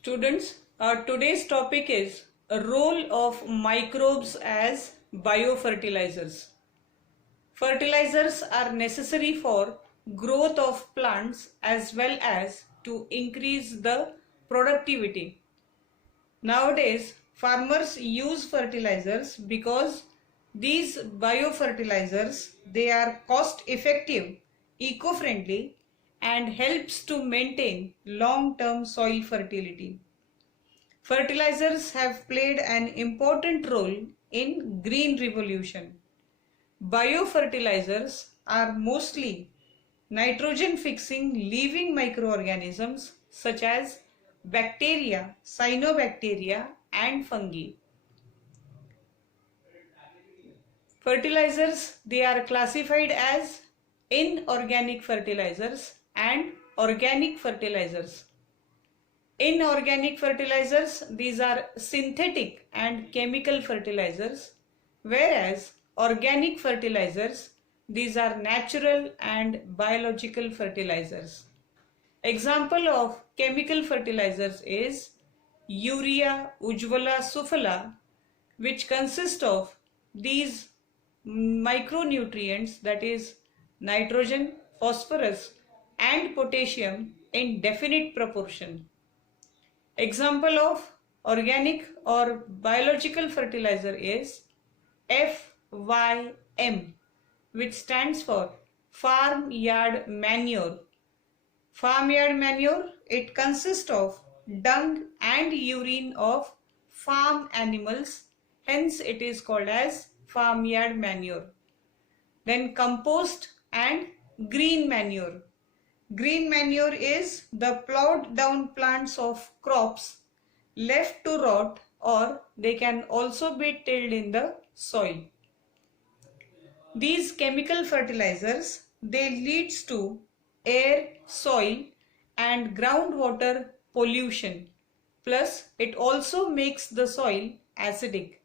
Students, today's topic is a role of microbes as biofertilizers. Fertilizers are necessary for growth of plants as well as to increase the productivity. Nowadays, farmers use fertilizers because these biofertilizers, they are cost effective, eco-friendly and helps to maintain long-term soil fertility. Fertilizers have played an important role in green revolution. Biofertilizers are mostly nitrogen fixing living microorganisms such as bacteria, cyanobacteria and fungi. Fertilizers, they are classified as inorganic fertilizers and organic fertilizers. Inorganic fertilizers, these are synthetic and chemical fertilizers, whereas organic fertilizers, these are natural and biological fertilizers. Example of chemical fertilizers is urea, ujvala, sufala, which consist of these micronutrients, that is nitrogen, phosphorus and potassium in definite proportion. Example of organic or biological fertilizer is FYM, which stands for farmyard manure. Farmyard manure, it consists of dung and urine of farm animals, hence it is called as farmyard manure. Then compost and green manure. Green manure is the plowed down plants of crops left to rot, or they can also be tilled in the soil. These chemical fertilizers, they leads to air, soil and groundwater pollution, plus it also makes the soil acidic,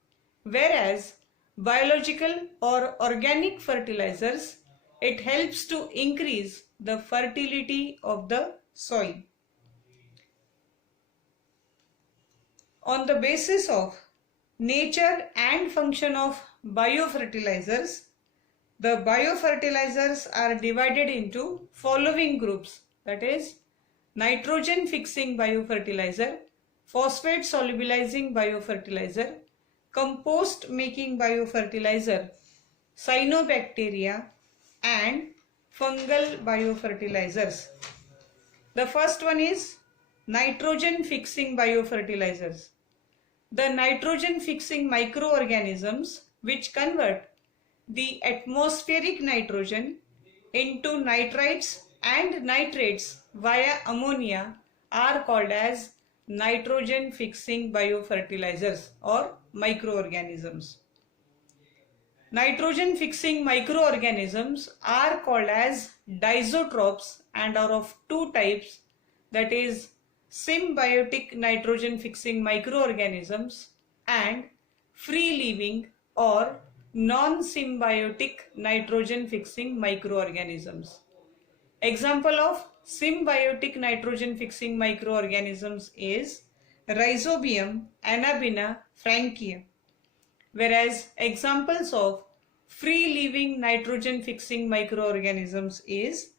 whereas biological or organic fertilizers, it helps to increase the fertility of the soil. On the basis of nature and function of biofertilizers, the biofertilizers are divided into following groups, that is nitrogen fixing biofertilizer, phosphate solubilizing biofertilizer, compost making biofertilizer, cyanobacteria and fungal biofertilizers. The first one is nitrogen fixing biofertilizers. The nitrogen fixing microorganisms which convert the atmospheric nitrogen into nitrites and nitrates via ammonia are called as nitrogen fixing biofertilizers or microorganisms. Nitrogen fixing microorganisms are called as diazotropes and are of two types, that is symbiotic nitrogen fixing microorganisms and free living or non-symbiotic nitrogen fixing microorganisms. Example of symbiotic nitrogen fixing microorganisms is Rhizobium, Anabaena, Frankia, whereas examples of free living nitrogen fixing microorganisms is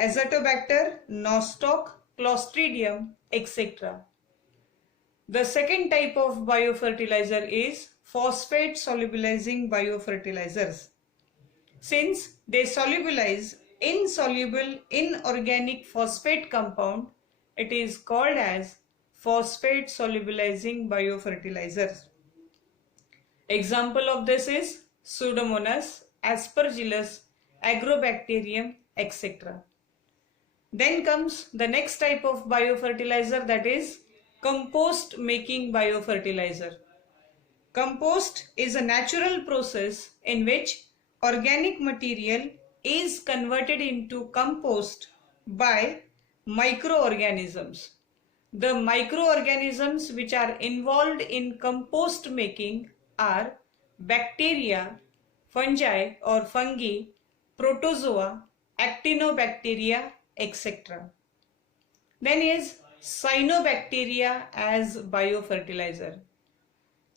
Azotobacter, Nostoc, Clostridium, etc. The second type of biofertilizer is phosphate solubilizing biofertilizers. Since they solubilize insoluble inorganic phosphate compound, it is called as phosphate solubilizing biofertilizers. Example of this is Pseudomonas, Aspergillus, Agrobacterium, etc. Then comes the next type of biofertilizer, that is compost making biofertilizer. Compost is a natural process in which organic material is converted into compost by microorganisms. The microorganisms which are involved in compost making are bacteria, fungi or fungi, protozoa, actinobacteria, etc. Then is cyanobacteria as biofertilizer.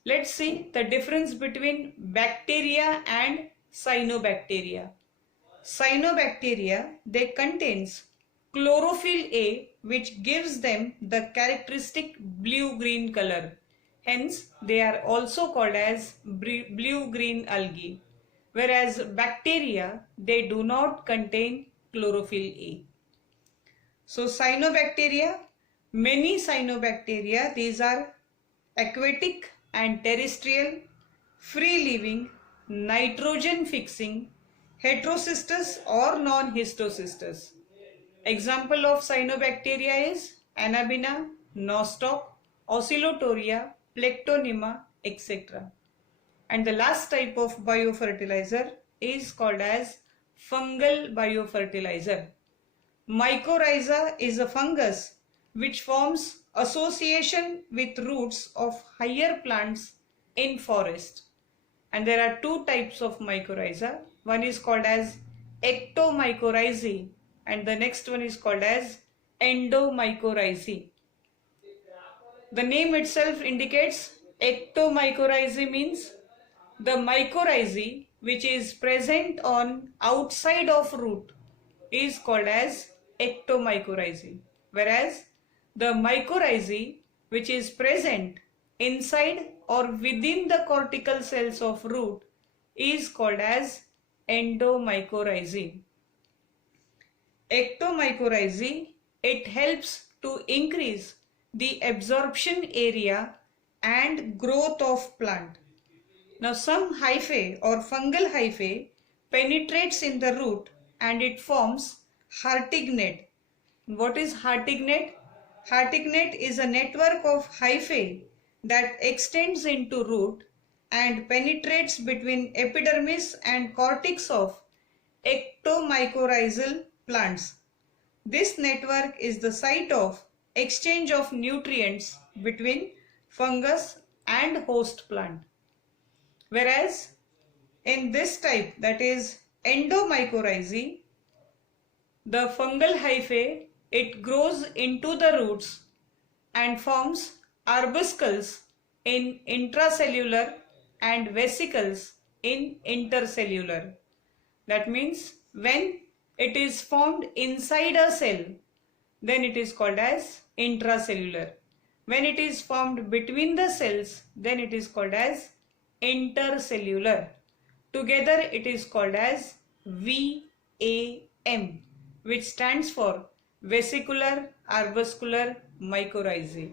Let's see the difference between bacteria and cyanobacteria. Cyanobacteria, they contains chlorophyll A, which gives them the characteristic blue-green color. Hence, they are also called as blue-green algae. Whereas bacteria, they do not contain chlorophyll A. So cyanobacteria, many cyanobacteria, these are aquatic and terrestrial, free-living, nitrogen-fixing, heterocystous or non-histocystous. Example of cyanobacteria is Anabina, Nostoc, Oscillotoria, Plectonema, etc. And the last type of biofertilizer is called as fungal biofertilizer. Mycorrhiza is a fungus which forms association with roots of higher plants in forest. And there are two types of mycorrhiza. One is called as ectomycorrhizae and the next one is called as endomycorrhizae. The name itself indicates ectomycorrhizae means the mycorrhizae which is present on outside of root is called as ectomycorrhizae, whereas the mycorrhizae which is present inside or within the cortical cells of root is called as endomycorrhizae. Ectomycorrhizae, it helps to increase the absorption area and growth of plant. Now some hyphae or fungal hyphae penetrates in the root and it forms hartignate. What is hartignate? Hartignate is a network of hyphae that extends into root and penetrates between epidermis and cortex of ectomycorrhizal plants. This network is the site of exchange of nutrients between fungus and host plant. Whereas in this type, that is endomycorrhizae, the fungal hyphae, it grows into the roots and forms arbuscles in intracellular and vesicles in intercellular. That means when it is formed inside a cell, then it is called as intracellular. When it is formed between the cells, then it is called as intercellular. Together it is called as VAM, which stands for vesicular arbuscular mycorrhizae.